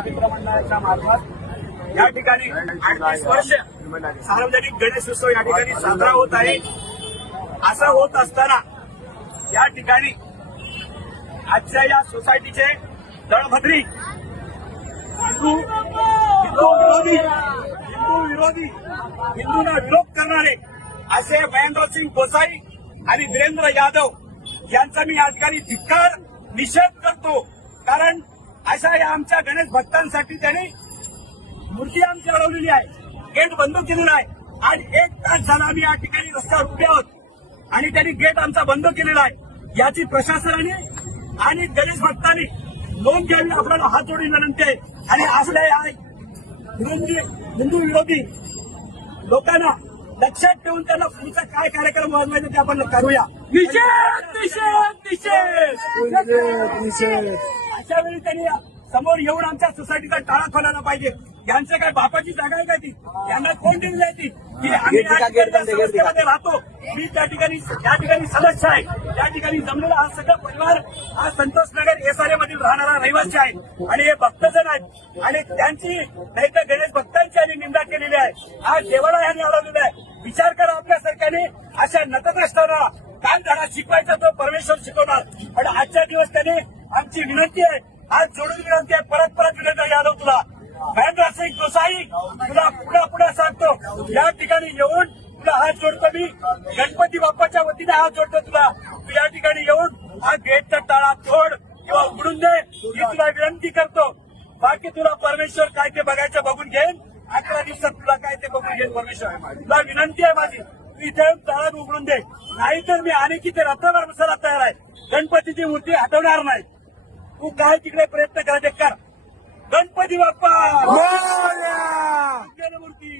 मंडळाच्या मार्फत या ठिकाणी 38 वर्ष सार्वजनिक गणेशोत्सव या ठिकाणी साजरा होत आहे। असं होत असताना या ठिकाणी आजच्या या सोसायटीचे दळभद्री हिंदूंना विरोध करणारे असे महेंद्र सिंग गोसाई आणि वीरेंद्र यादव यांचा मी या ठिकाणी धिक्कार निषेध करतो। कारण अशा या आमच्या गणेश भक्तांसाठी त्यांनी मूर्ती आमची अडवलेली आहे, गेट बंद केलेला आहे आणि 1 तास झाला आम्ही या ठिकाणी रस्त्यावर उभे आहोत आणि त्यांनी गेट आमचा बंद केलेला आहे। याची प्रशासनाने आणि गणेश भक्तांनी नोंद घ्यावी, आपल्याला हात जोडून विनंती आहे। आणि असल्या या हिंदू विरोधी लोकांना लक्षात ठेवून त्यांना पुढचा काय कार्यक्रम वाजवायचा ते आपण करूया। अशा वेळी त्यांनी समोर येऊन आमच्या सोसायटीचा टाळा खोलायला पाहिजे। यांचं काय बापाची जागा आहे का ती? यांना कोण दिली आहे ती? की आम्ही समस्येमध्ये राहतो। मी त्या ठिकाणी सदस्य आहे। त्या ठिकाणी जमलेला हा सगळा परिवार हा संतोष नगर एसआरए मधील राहणारा रहिवासी आहे आणि हे भक्तजन आहेत आणि त्यांची नाही तर गणेश भक्तांची यांनी निंदा केलेली आहे। हा देवाला यांनी अडवलेला आहे। विचार करा, आपल्या सरकारने अशा नतद्रष्टांना काय धडा शिकवायचा तो परमेश्वर शिकवणार। पण आजच्या दिवस त्यांनी आमची विनंती आहे, आज जोडून विनंती आहे, परत विनंती यादव तुला महेंद्र सिंग गोसाई तुला पुढे सांगतो, या ठिकाणी येऊन तुला हात जोडतो। मी गणपती बाप्पाच्या वतीने हात जोडतो तुला। तू या ठिकाणी येऊन हा गेटचा टाळा तोड किंवा उघडून दे ही तुला विनंती करतो। बाकी तुला परमेश्वर काय ते बघायचं बघून घेईन, 11 दिवसात तुला काय ते बघून घेईन परमेश्वर। तुला विनंती आहे माझी, तू इथे टाळा उघडून दे, नाहीतर मी आणि किती रत्नावर बसायला तयार आहे। गणपतीची मूर्ती हटवणार नाही। तू काय तिकडे प्रयत्न करायचे कर। गणपती बाप्पा मूर्ती